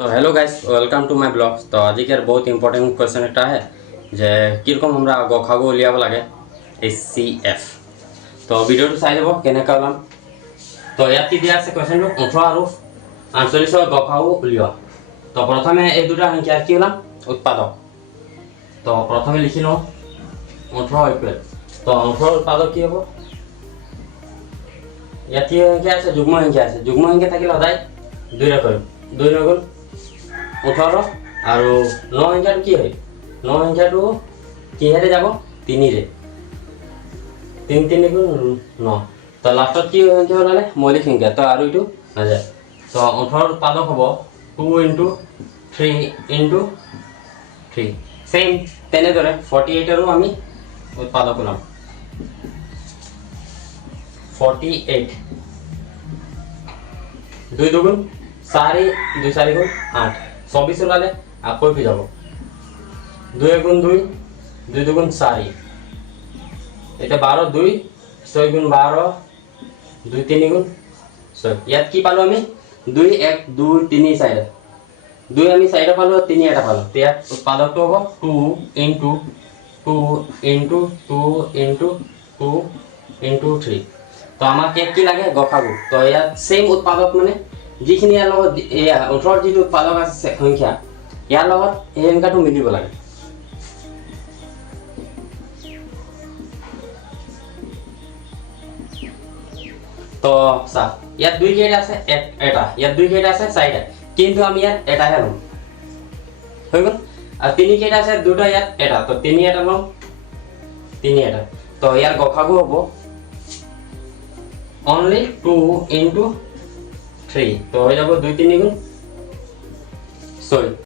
तो hello guys welcome to my blog. तो आज के बहुत इंपॉर्टेंट क्वेश्चन एक है जे किरकम हमरा गखागु उलियाब लागे एचसीएफ। तो वीडियो तो चाই যাব কেনেকৈ ওলাম। তো ইয়াত কি দিয়া আছে क्वेश्चन 18 আৰু 48 গখাগু উলিওৱা। তো প্ৰথমে এই দুটা সংখ্যা কি ওলাম উৎপাদক। তো প্ৰথমে লিখি লওঁ 18 ইকুৱেল। তো 18 উৎপাদক কি হ'ব ইয়াত কি সংখ্যা আছে যুগ্ম সংখ্যা আছে। যুগ্ম সংখ্যা থাকিলে সদায় 2 ৰে কৰিম 2 ৰে গ'ল 18 আৰু 9 সংখ্যাটো কি হয় 9 সংখ্যাটো কিহেৰে যাব 3 ৰে 3 3 গুণ 9। তো লাষ্টত কি সংখ্যা ওলালে মৌলিক সংখ্যা। তো আৰু এইটো নাযায়। তো 18 উৎপাদক হ'ব 2 × 3 × 3 সেম তেনেদৰে 48 আৰু আমি উৎপাদক ওলাম 48 2 দুগুণ 4 2 4 গুণ 8 24 ওলালে আকৌ কি যাব 2 গুণ 2 2 দুগুণ 4 এটা 12 2 6 গুণ 12 2 3 গুণ 6 ইয়াত কি পালো আমি 2 1 2 3 4 2 আমি 4 পালো 3 এটা পালো। ইয়াত উৎপাদকটো হ'ব 2 × 2 × 2 × 2 × 3। তো আমাকে কি লাগে গখাগু। তো ইয়াত সেম উৎপাদক মানে যিখিনি ইয়াৰ লগত 18 যিটো উৎপাদক আছে সংখ্যা ইয়াৰ লগত এই সংখ্যাটো মিলিব লাগে। তো চা ইয়াত 2 কেইটা আছে এটা ইয়াত 2 কেইটা আছে 4টা কিন্তু আমি ইয়াত এটাহে ল'ম হৈ গ'ল। আৰু 3 কেইটা আছে দুটা ইয়াত এটা তো 3 এটা ল'ম 3 এটা। তো ইয়াৰ গখাগু হ'ব only 2 × 3। তো হৈ যাব 2 3 গুণ 6।